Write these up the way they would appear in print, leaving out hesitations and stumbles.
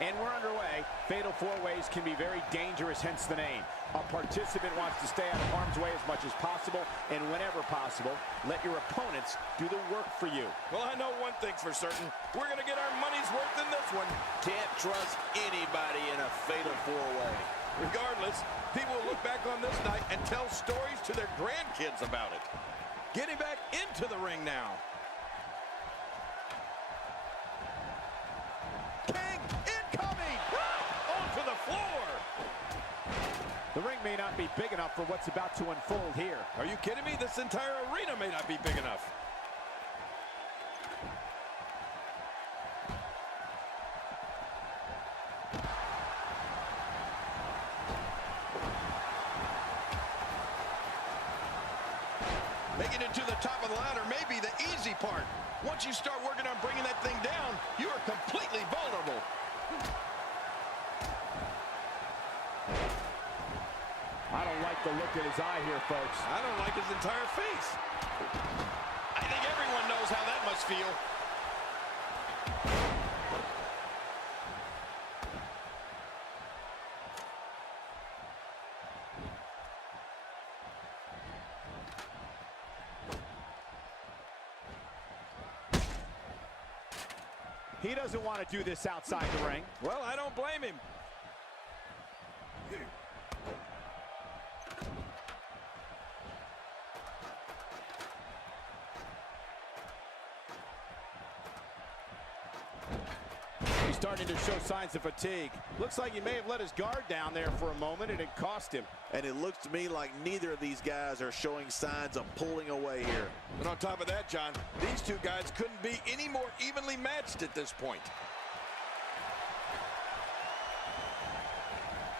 And we're underway. Fatal four-ways can be very dangerous, hence the name. A participant wants to stay out of harm's way as much as possible, and whenever possible, let your opponents do the work for you. Well, I know one thing for certain. We're going to get our money's worth in this one. Can't trust anybody in a fatal four-way. Regardless, people will look back on this night and tell stories to their grandkids about it. Getting back into the ring now. King incoming! Onto the floor! The ring may not be big enough for what's about to unfold here. Are you kidding me? This entire arena may not be big enough. Making it to the top of the ladder may be the easy part. Once you start working on bringing that thing down, you are completely vulnerable. I don't like the look in his eye here, folks. I don't like his entire face. I think everyone knows how that must feel. He doesn't want to do this outside the ring. Well, I don't blame him. He's starting to show signs of fatigue. Looks like he may have let his guard down there for a moment, and it cost him. And it looks to me like neither of these guys are showing signs of pulling away here. And on top of that, John, these two guys couldn't be any more evenly matched at this point.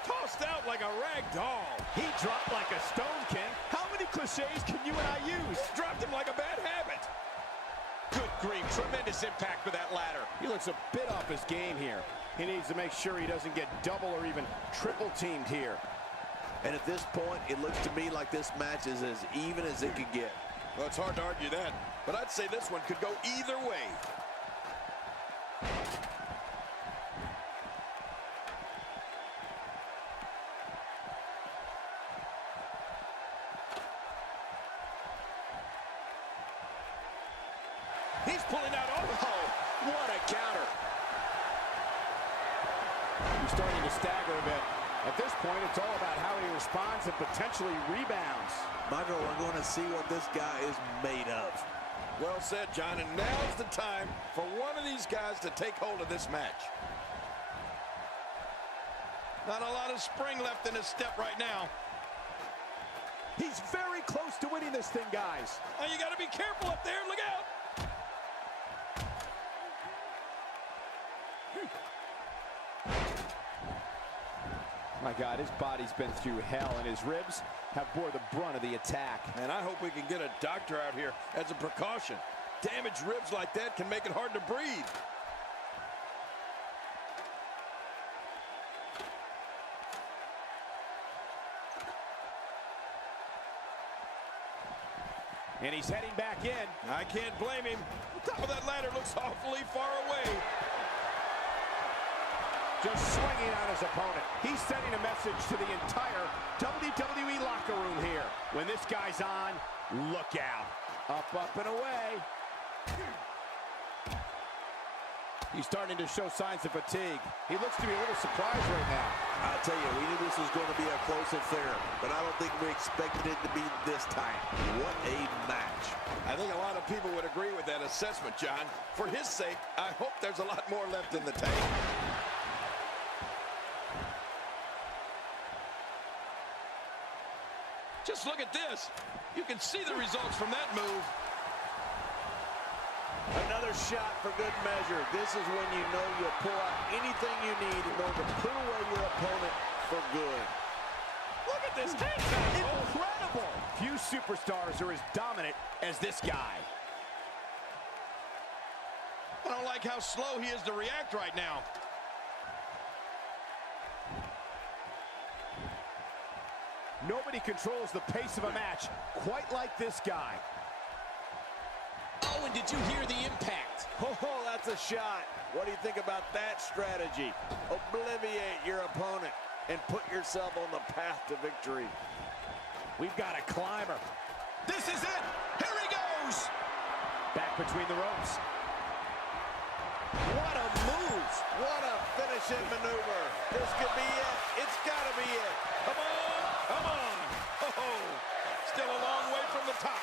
Tossed out like a rag doll. He dropped like a stone, King. How many cliches can you and I use? Dropped him like a bad habit. Good grief, tremendous impact with that ladder. He looks a bit off his game here. He needs to make sure he doesn't get double or even triple teamed here. And at this point, it looks to me like this match is as even as it could get. Well, it's hard to argue that, but I'd say this one could go either way. He's pulling out. Oh, what a counter. He's starting to stagger a bit. At this point, it's all about how he responds and potentially rebounds. Michael, we're going to see what this guy is made of. Well said, John, and now's the time for one of these guys to take hold of this match. Not a lot of spring left in his step right now. He's very close to winning this thing, guys. Oh, you got to be careful up there. Look out. My God, his body's been through hell, and his ribs have bore the brunt of the attack. And I hope we can get a doctor out here as a precaution. Damaged ribs like that can make it hard to breathe. And he's heading back in. I can't blame him. The top of that ladder looks awfully far away. Just swinging on his opponent. He's sending a message to the entire WWE locker room here. When this guy's on, look out. Up, up, and away. He's starting to show signs of fatigue. He looks to be a little surprised right now. I'll tell you, we knew this was going to be a close affair, but I don't think we expected it to be this tight. What a match. I think a lot of people would agree with that assessment, John. For his sake, I hope there's a lot more left in the tank. Just look at this. You can see the results from that move. Another shot for good measure. This is when you know you'll pull out anything you need in order to put away your opponent for good. Look at this takedown. Incredible. Few superstars are as dominant as this guy. I don't like how slow he is to react right now. Nobody controls the pace of a match quite like this guy. Oh, and did you hear the impact? Oh, that's a shot. What do you think about that strategy? Obliviate your opponent and put yourself on the path to victory. We've got a climber. This is it. Here he goes. Back between the ropes. What a move. What a finishing maneuver. This could be it. It's got to be it. Come on. Come on. Oh, still a long way from the top.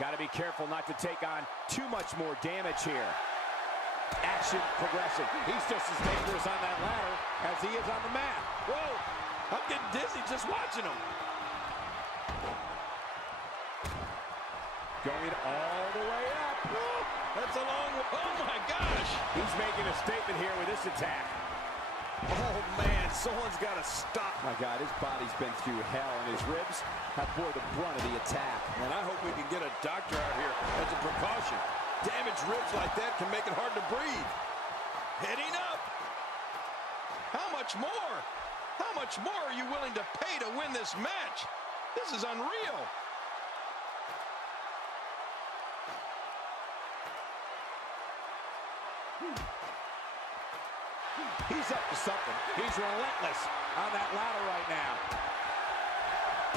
Got to be careful not to take on too much more damage here. Action progressing. He's just as dangerous on that ladder as he is on the mat. Whoa, I'm getting dizzy just watching him. Going all the way up. Whoa, that's a long way. Oh, my gosh. He's making a statement here with this attack. Oh, man, someone's got to stop. My God, his body's been through hell, and his ribs have bore the brunt of the attack. And I hope we can get a doctor out here as a precaution. Damaged ribs like that can make it hard to breathe. Heading up. How much more? How much more are you willing to pay to win this match? This is unreal. He's up to something. He's relentless on that ladder right now.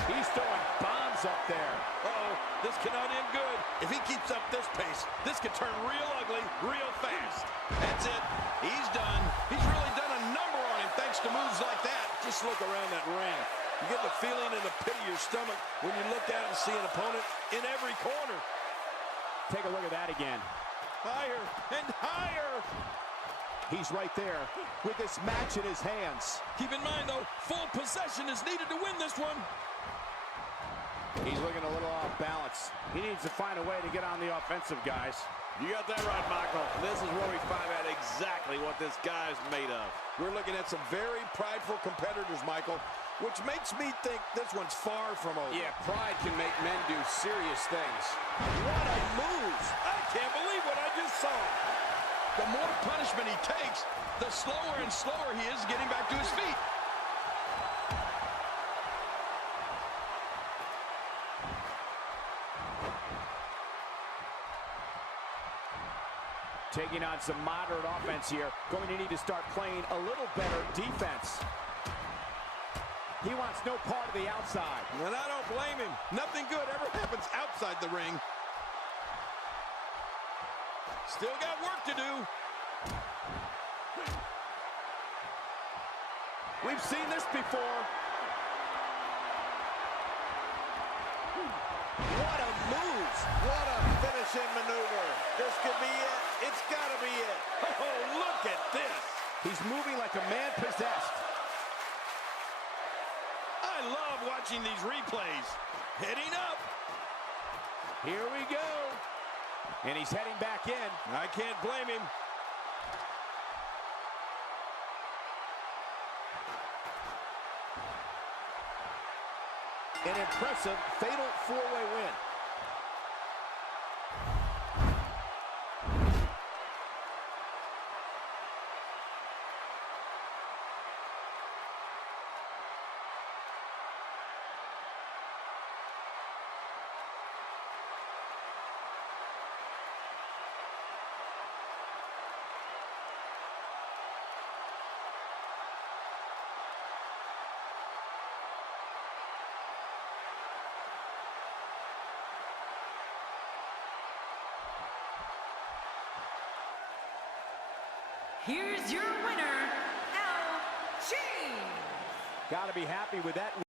He's throwing bombs up there. Uh-oh, this cannot end good. If he keeps up this pace, this could turn real ugly real fast. That's it. He's done. He's really done a number on him thanks to moves like that. Just look around that ring. You get the feeling in the pit of your stomach when you look out and see an opponent in every corner. Take a look at that again. Higher and higher. He's right there with this match in his hands. Keep in mind, though, full possession is needed to win this one. He's looking a little off balance. He needs to find a way to get on the offensive, guys. You got that right, Michael. This is where we find out exactly what this guy's made of. We're looking at some very prideful competitors, Michael, which makes me think this one's far from over. Yeah, pride can make men do serious things. What a move! I can't believe what I just saw. The more punishment he takes, the slower and slower he is getting back to his feet. Taking on some moderate offense here. Going to need to start playing a little better defense. He wants no part of the outside. And I don't blame him. Nothing good ever happens outside the ring. Still got work to do. We've seen this before. What a move. What a finishing maneuver. This could be it. It's got to be it. Oh, look at this. He's moving like a man possessed. I love watching these replays. Heading up. Here we go. And he's heading back in. I can't blame him. An impressive fatal four-way win. Here's your winner, Al James. Got to be happy with that.